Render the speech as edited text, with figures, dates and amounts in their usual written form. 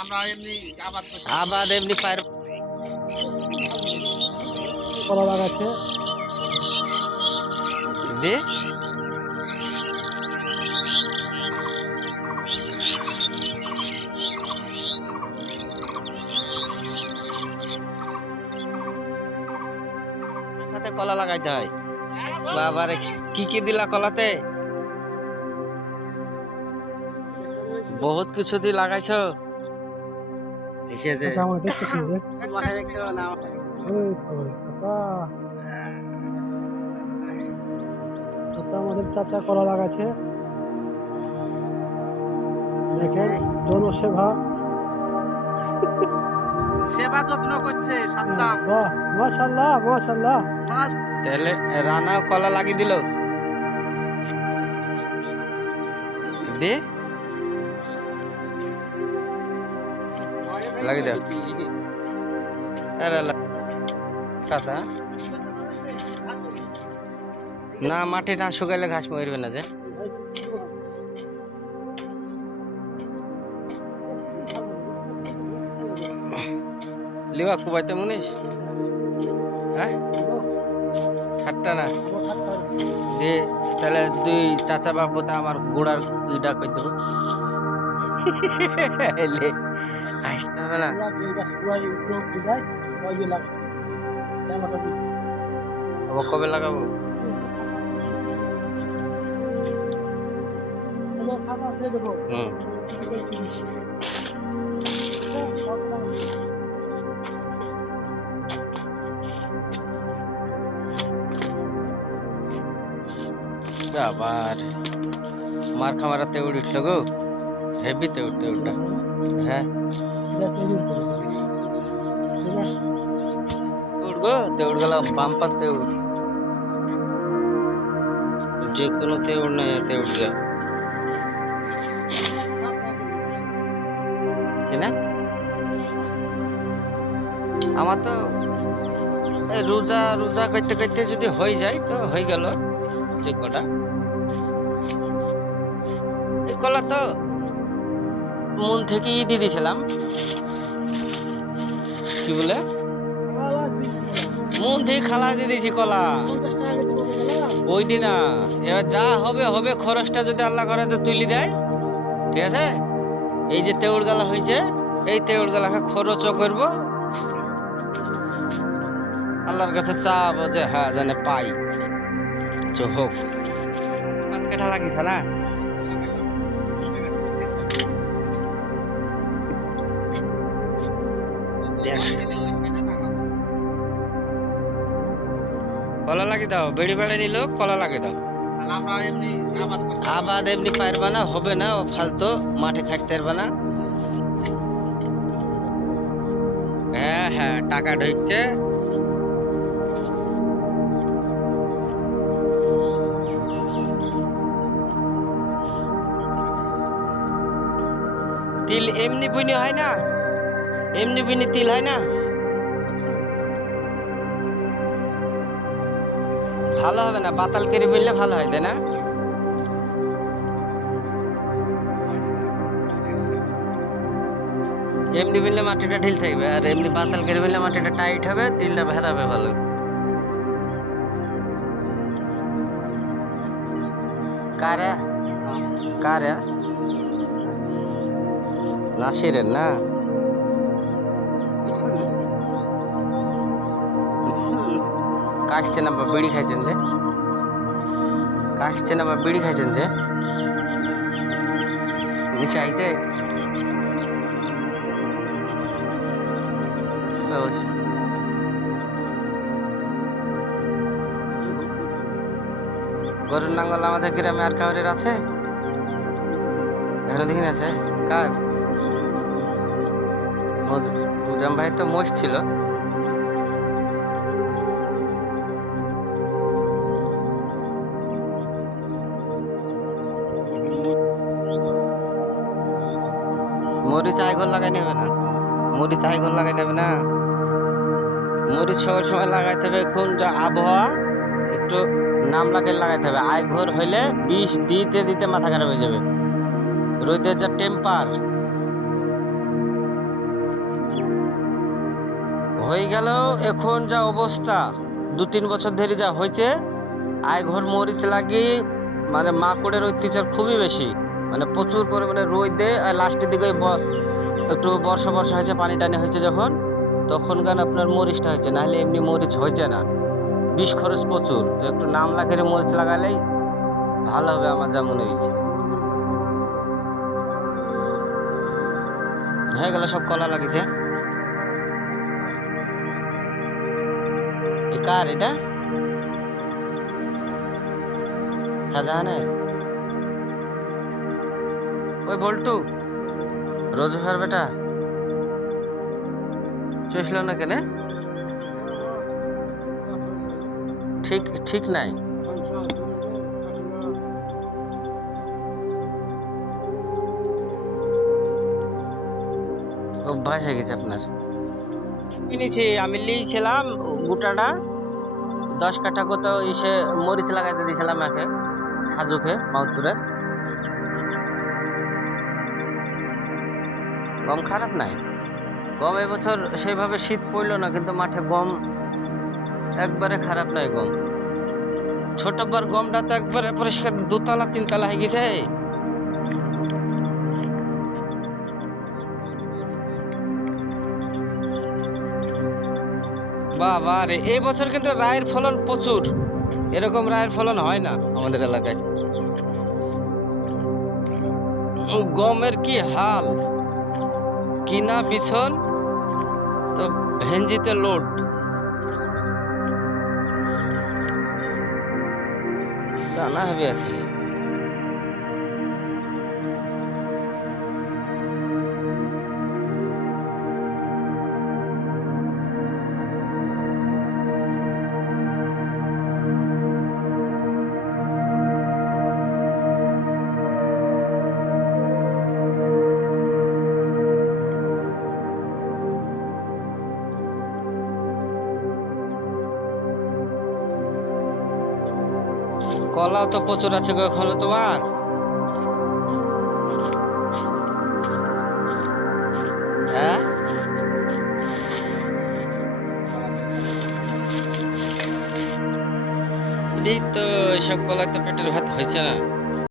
আমরা এমনি আবাদ এমনি পায়ের কলা লাগাচ্ছে দে খাতে কলা লাগাইতে হয় বাবারে কি কি দিলা কলাতে বহুত কিছু দিয়ে লাগাইছো এসেছে চাচা আমরা দেখতেছি যে মাঠে দেখতে পারো না ওরে বাবারে, চাচা আমাদের চাচা কলা লাগাচ্ছে দেখেন জনসেবা সেবা যত্ন করছে সাদ্দাম। বাহ মাশাআল্লাহ মাশাআল্লাহ তাহলে রানাও কলা লাগিয়ে দিল দে লাগিয়ে দাও আরে কাদা না মাটি না শুকাইলে ঘাস মরবে না যে লিবা কুবাইতে মুনিস হ্যাঁ খাট্টা না দে তাহলে দুই চাচা বাপুতে আমার গোড়ার ইটা কই দেবো আসতে হবে না কবে লাগাবো হুম আবার মার খামারাতে উঠলো গো হেভিতে উঠতে উঠা হ্যাঁ উঠ গো তেউড় গেলাম বাম পাতে উঠ যে কোনো তেউড় নাই তেউড় যা কিনা আমার তো রোজা রোজা করতে করতে যদি হয়ে যায় তো হয়ে গেল যে কটা এই কলা তো মন থেকেই দিয়ে দিয়েছিলাম কি বলে মন থেকে খালা দিয়ে দিয়েছি কলা ওইটি না এবার যা হবে হবে খরচটা যদি আল্লাহ করে তো তুলি দেয় ঠিক আছে এই যে তেউড় গালা হয়েছে এই তেউড় গালাকে খরচও করবো আল্লাহর কাছে চাবো যে হ্যাঁ জানে পাই কিছু হোক 5 কাঠা লাগিস না কলা লাগিয়ে দাও বেড়ি বেড়ে নিল কলা লাগিয়ে দাও আমরা এমনি আবাদ এমনি পারবা না হবে না ও ফালতু মাঠে খাটতে পারবা না হ্যাঁ হ্যাঁ টাকা ঢুকছে তিল এমনি বুনি হয় না এমনি বুনি তিল হয় না ভালো হবে না বাতাল করে বুনলে ভালো হয় তাই না এমনি বুনলে মাটিটা ঢিল থাকবে আর এমনি বাতাল করে বুনলে মাটিটা টাইট হবে তিলটা ভেড়াবে ভালো কারা কারা নাসিরের না কাশছে না বা বিড়ি খাইছেন যে কাশছে না বা বিড়ি খাইছেন যে নিচে আইছে গরুর নাঙ্গল আমাদের গ্রামে আর কাউরের আছে এখানে দেখিনি আছে কার মুজাম ভাই তো মোষ ছিল মরিচ আইঘর লাগাই নেবে না মরিচ আইঘর লাগাই নেবে না মরিচ সবার সময় লাগাইতে হবে এখন যা আবহাওয়া একটু নাম লাগিয়ে লাগাইতে হবে আইঘর হইলে বিষ দিতে দিতে মাথা খারাপ হয়ে যাবে রোদের যা টেম্পার হয়ে গেল, এখন যা অবস্থা 2-3 বছর ধরে যা হয়েছে, আয় ঘর মরিচ লাগিয়ে মানে মাকড়ের অত্যাচার খুবই বেশি, মানে প্রচুর পরিমাণে রোদে। আর লাস্টের দিকে একটু বর্ষা হয়েছে, পানি টানি হয়েছে যখন, তখন গান আপনার মরিচটা হয়েছে, নাহলে এমনি মরিচ হয়েছে না। বিষ খরচ প্রচুর, তো একটু নাম লাখের মরিচ লাগালেই ভালো হবে আমার যা মনে হয়েছে। হয়ে গেল, সব কলা লাগিয়েছে। কার এটা? শাহজাহানের? ওই বল্টু রোজহার বেটা চসল না কেনে? ঠিক ঠিক নাই। অভ্যাস হয়ে গেছে আপনার। কিনেছি আমি, লিয়েছিলাম গোটাটা 10 কাঠা কত এসে মরিচ লাগাইতে দিয়েছিলাম একে সাজুকে মাউতপুরে। গম খারাপ নাই, গম এবছর সেইভাবে শীত পড়ল না, কিন্তু মাঠে গম একবারে খারাপ নাই। গম ছোটবার গমটা তো একবারে পরিষ্কার 2-3 হয়ে গেছে। বাবা রে, এই বছর কিন্তু রায়ের ফলন প্রচুর, এরকম রায়ের ফলন হয় না আমাদের এলাকায়। গমের কি হাল, কিনা বিছন তো ভেঞ্জিতে লোড। দানা হবে আছে। কলাও তো প্রচুর আছে গো এখনো তোমার। হ্যাঁ, এই তো এসব কলা তো পেটের ভাত হয়েছে না।